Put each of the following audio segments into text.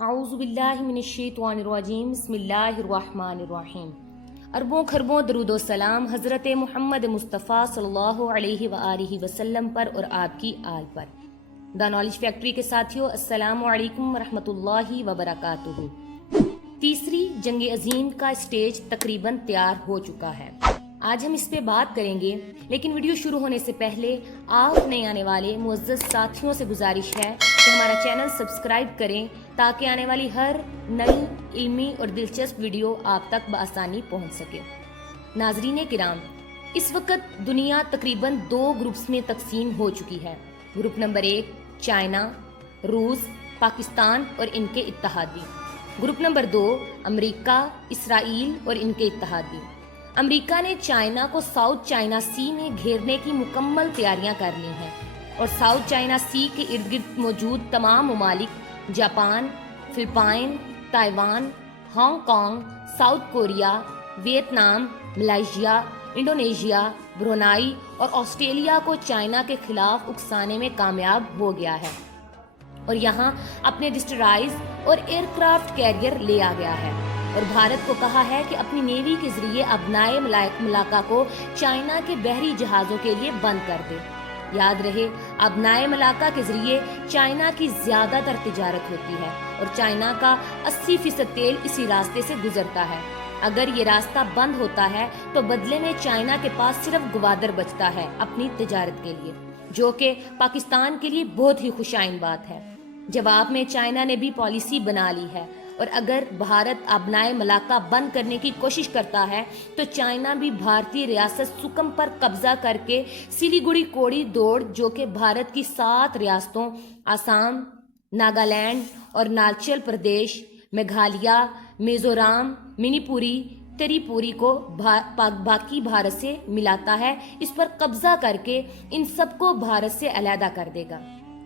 اعوذ باللہ من الشیطان الرجیم بسم اللہ الرحمن الرحیم۔ اربوں خربوں درود و سلام حضرت محمد مصطفیٰ صلی اللہ علیہ وآلہ وسلم پر اور آپ کی آل پر۔ دا نالج فیکٹری کے ساتھیوں، السلام علیکم ورحمۃ اللہ وبرکاتہ۔ تیسری جنگ عظیم کا اسٹیج تقریباً تیار ہو چکا ہے، آج ہم اس پہ بات کریں گے، لیکن ویڈیو شروع ہونے سے پہلے آپ نئے آنے والے معزز ساتھیوں سے گزارش ہے کہ ہمارا چینل سبسکرائب کریں تاکہ آنے والی ہر نئی علمی اور دلچسپ ویڈیو آپ تک بآسانی پہنچ سکے۔ ناظرین کرام، اس وقت دنیا تقریباً 2 گروپس میں تقسیم ہو چکی ہے۔ گروپ نمبر 1 چائنا، روس، پاکستان اور ان کے اتحادی۔ گروپ نمبر 2 امریکہ، اسرائیل اور ان کے اتحادی۔ امریکہ نے چائنا کو ساؤتھ چائنا سی میں گھیرنے کی مکمل تیاریاں کر لی ہیں اور ساؤتھ چائنا سی کے ارد گرد موجود تمام ممالک Japan, Philippines, Taiwan, Hong Kong, south Korea, Vietnam, Malaysia, Indonesia, Brunei اور آسٹریلیا کو چائنا کے خلاف اکسانے میں کامیاب ہو گیا ہے اور یہاں اپنے ڈسٹرائز اور ایئر کرافٹ کیریئر لے آ گیا ہے، اور بھارت کو کہا ہے کہ اپنی نیوی کے ذریعے ابنائے ملاقہ کو چائنا کے بحری جہازوں کے لیے بند کر دے۔ یاد رہے، ابنائے ملاقہ کے ذریعے چائنا کی زیادہ تر تجارت ہوتی ہے اور چائنا کا 80% تیل اسی راستے سے گزرتا ہے۔ اگر یہ راستہ بند ہوتا ہے تو بدلے میں چائنا کے پاس صرف گوادر بچتا ہے اپنی تجارت کے لیے، جو کہ پاکستان کے لیے بہت ہی خوشائن بات ہے۔ جواب میں چائنا نے بھی پالیسی بنا لی ہے، اور اگر بھارت ابنائے ملاقہ بند کرنے کی کوشش کرتا ہے تو چائنا بھی بھارتی ریاست سکم پر قبضہ کر کے سلیگوڑی کوڑی دوڑ، جو کہ بھارت کی 7 ریاستوں آسام، ناگالینڈ اور نارچل پردیش، میگھالیہ، میزورام، منی پوری، تری پوری کو باقی بھارت سے ملاتا ہے، اس پر قبضہ کر کے ان سب کو بھارت سے علیحدہ کر دے گا۔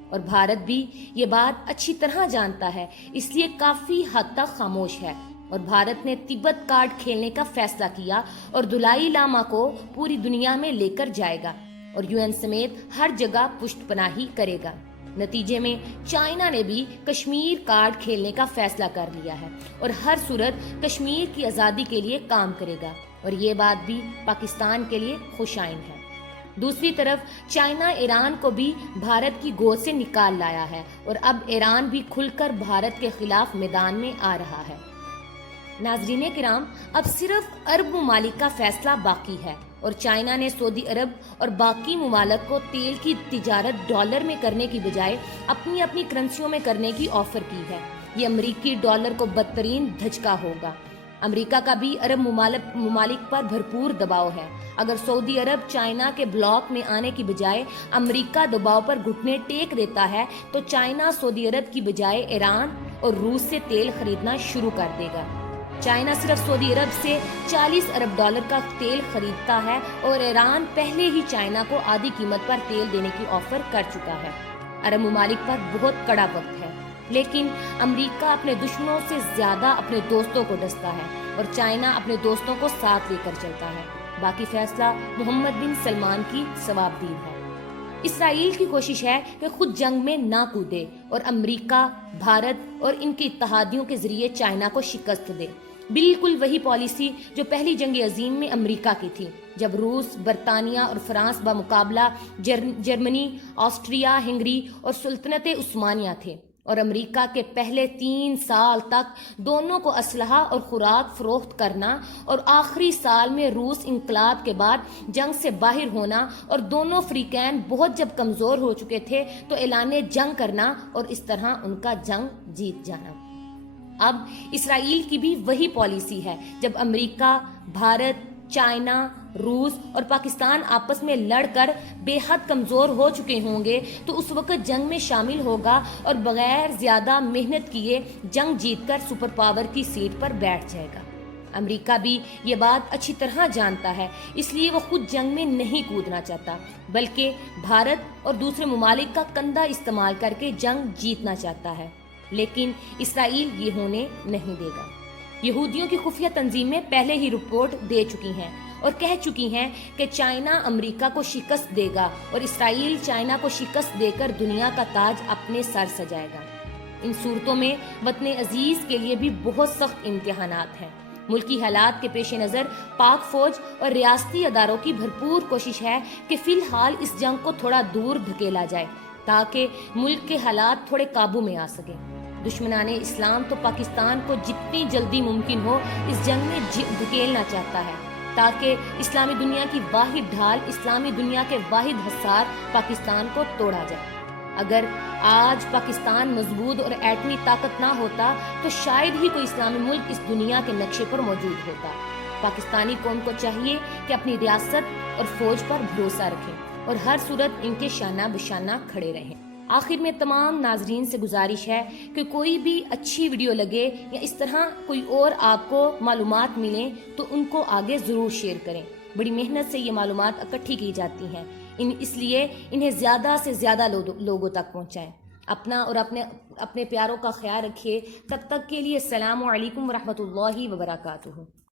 اور بھارت بھی یہ بات اچھی طرح جانتا ہے، اس لیے کافی حد تک خاموش ہے، اور بھارت نے تبت کارڈ کھیلنے کا فیصلہ کیا اور دلائی لاما کو پوری دنیا میں لے کر جائے گا اور UN سمیت ہر جگہ پشت پناہی کرے گا۔ نتیجے میں چائنا نے بھی کشمیر کارڈ کھیلنے کا فیصلہ کر لیا ہے اور ہر صورت کشمیر کی آزادی کے لیے کام کرے گا، اور یہ بات بھی پاکستان کے لیے خوشائن ہے۔ دوسری طرف چائنا ایران کو بھی بھارت کی گود سے نکال لایا ہے اور اب ایران بھی کھل کر بھارت کے خلاف میدان میں آ رہا ہے۔ ناظرین کرام، اب صرف عرب ممالک کا فیصلہ باقی ہے، اور چائنا نے سعودی عرب اور باقی ممالک کو تیل کی تجارت ڈالر میں کرنے کی بجائے اپنی اپنی کرنسیوں میں کرنے کی آفر کی ہے۔ یہ امریکی ڈالر کو بدترین دھچکا ہوگا۔ امریکہ کا بھی عرب ممالک پر بھرپور دباؤ ہے۔ اگر سعودی عرب چائنا کے بلاک میں آنے کی بجائے امریکہ دباؤ پر گھٹنے ٹیک دیتا ہے تو چائنا سعودی عرب کی بجائے ایران اور روس سے تیل خریدنا شروع کر دے گا۔ چائنا صرف سعودی عرب سے 40 ارب ڈالر کا تیل خریدتا ہے اور ایران پہلے ہی چائنا کو آدھی قیمت پر تیل دینے کی آفر کر چکا ہے۔ عرب ممالک پر بہت کڑا وقت ہے، لیکن امریکہ اپنے دشمنوں سے زیادہ اپنے دوستوں کو ڈستا ہے اور چائنا اپنے دوستوں کو ساتھ لے کر چلتا ہے۔ باقی فیصلہ محمد بن سلمان کی ثوابدید ہے۔ اسرائیل کی کوشش ہے کہ خود جنگ میں نہ کودے اور امریکہ، بھارت اور ان کے اتحادیوں کے ذریعے چائنا کو شکست دے۔ بالکل وہی پالیسی جو پہلی جنگ عظیم میں امریکہ کی تھی، جب روس، برطانیہ اور فرانس بمقابلہ جرمنی، آسٹریا ہنگری اور سلطنت عثمانیہ تھے، اور امریکہ کے پہلے 3 سال تک دونوں کو اسلحہ اور خوراک فروخت کرنا، اور آخری سال میں روس انقلاب کے بعد جنگ سے باہر ہونا، اور دونوں فریقین بہت جب کمزور ہو چکے تھے تو اعلان جنگ کرنا اور اس طرح ان کا جنگ جیت جانا۔ اب اسرائیل کی بھی وہی پالیسی ہے۔ جب امریکہ، بھارت، چائنا، روس اور پاکستان آپس میں لڑ کر بے حد کمزور ہو چکے ہوں گے تو اس وقت جنگ میں شامل ہوگا اور بغیر زیادہ محنت کیے جنگ جیت کر سپر پاور کی سیٹ پر بیٹھ جائے گا۔ امریکہ بھی یہ بات اچھی طرح جانتا ہے، اس لیے وہ خود جنگ میں نہیں کودنا چاہتا، بلکہ بھارت اور دوسرے ممالک کا کندھا استعمال کر کے جنگ جیتنا چاہتا ہے، لیکن اسرائیل یہ ہونے نہیں دے گا۔ یہودیوں کی خفیہ تنظیمیں پہلے ہی رپورٹ دے چکی ہیں اور کہہ چکی ہیں کہ چائنا امریکہ کو شکست دے گا اور اسرائیل چائنا کو شکست دے کر دنیا کا تاج اپنے سر سجائے گا۔ ان صورتوں میں وطن عزیز کے لیے بھی بہت سخت امتحانات ہیں۔ ملکی حالات کے پیش نظر پاک فوج اور ریاستی اداروں کی بھرپور کوشش ہے کہ فی الحال اس جنگ کو تھوڑا دور دھکیلا جائے تاکہ ملک کے حالات تھوڑے قابو میں آ سکیں۔ دشمنان اسلام تو پاکستان کو جتنی جلدی ممکن ہو اس جنگ میں دھکیلنا چاہتا ہے تاکہ اسلامی دنیا کی واحد ڈھال، اسلامی دنیا کے واحد حصار پاکستان کو توڑا جائے۔ اگر آج پاکستان مضبوط اور ایٹمی طاقت نہ ہوتا تو شاید ہی کوئی اسلامی ملک اس دنیا کے نقشے پر موجود ہوتا۔ پاکستانی قوم کو چاہیے کہ اپنی ریاست اور فوج پر بھروسہ رکھیں اور ہر صورت ان کے شانہ بشانہ کھڑے رہیں۔ آخر میں تمام ناظرین سے گزارش ہے کہ کوئی بھی اچھی ویڈیو لگے یا اس طرح کوئی اور آپ کو معلومات ملیں تو ان کو آگے ضرور شیئر کریں۔ بڑی محنت سے یہ معلومات اکٹھی کی جاتی ہیں، اس لیے انہیں زیادہ سے زیادہ لوگوں تک پہنچائیں۔ اپنا اور اپنے پیاروں کا خیال رکھیے۔ تب تک کے لیے السلام علیکم ورحمۃ اللہ وبرکاتہ۔